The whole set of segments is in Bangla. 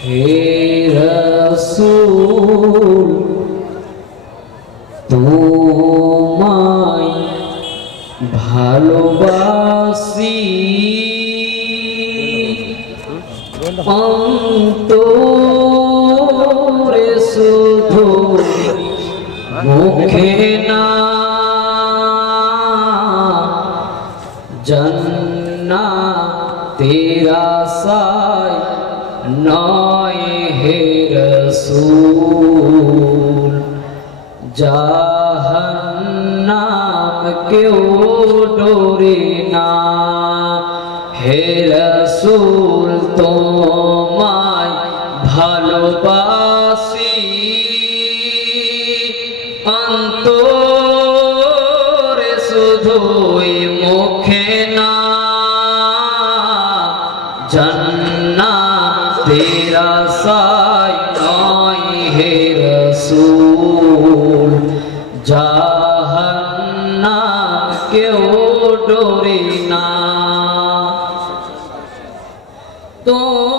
হে রসুল তোমায় ভালোবাসি। অন্তরে শুধু মুখে না জন্না তেরা সাই নয়। জাহান্নাম কেউ ডোরে না। হে রসুল, তোমায় ভালোবাসি। অন্তরে শুধুই মুখে না। জন্না তেরা সাই না। তোমার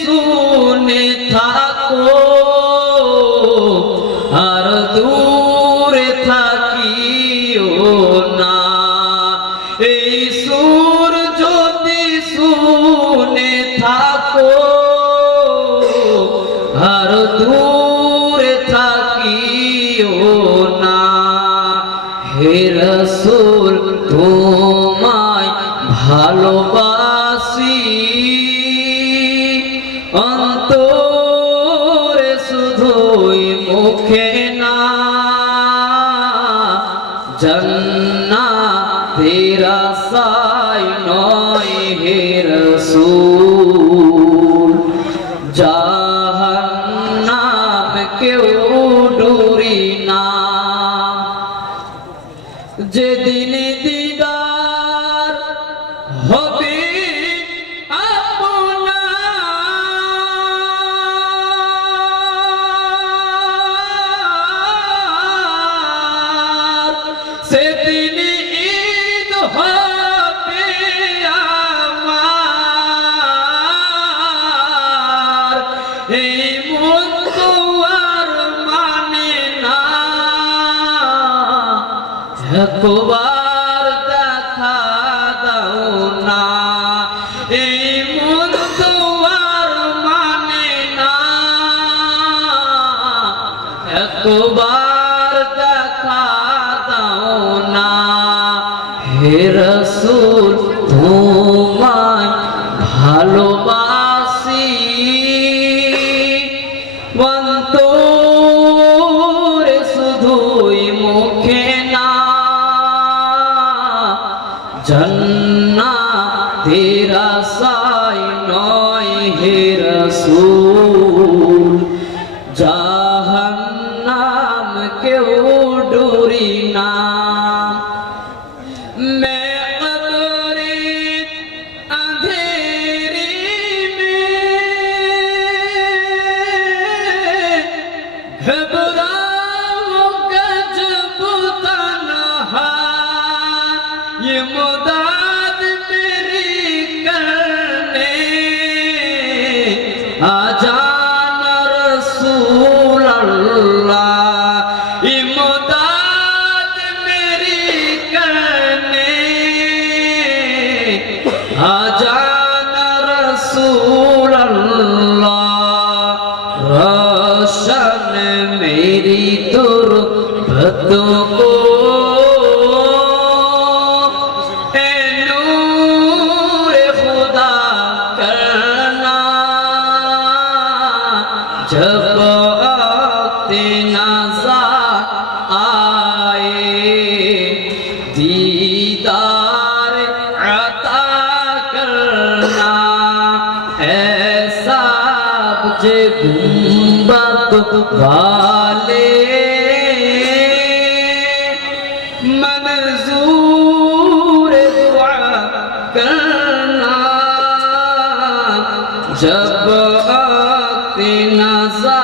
শুনে থাকো। আর দূরে থাকিও না। এই সুর যদি শুনে থাকো, আর দূরে থাকিও না। হে রসুল অন্তরে শুধুই মুখে না জন্না তেরা সাই নয়। একবার দেখা দাও না। এই মন তো আর মানে না। একবার দেখা দাও না। হে রসুল জন্না তেরা সাই নয় হে রসুল। یہ مداد میری کرنے آ جانا رسول اللہ یہ مداد میری کرنے آ जब नजा आए दीदार करना वाले। मंजूर दुआ करना जब आते ना Azza.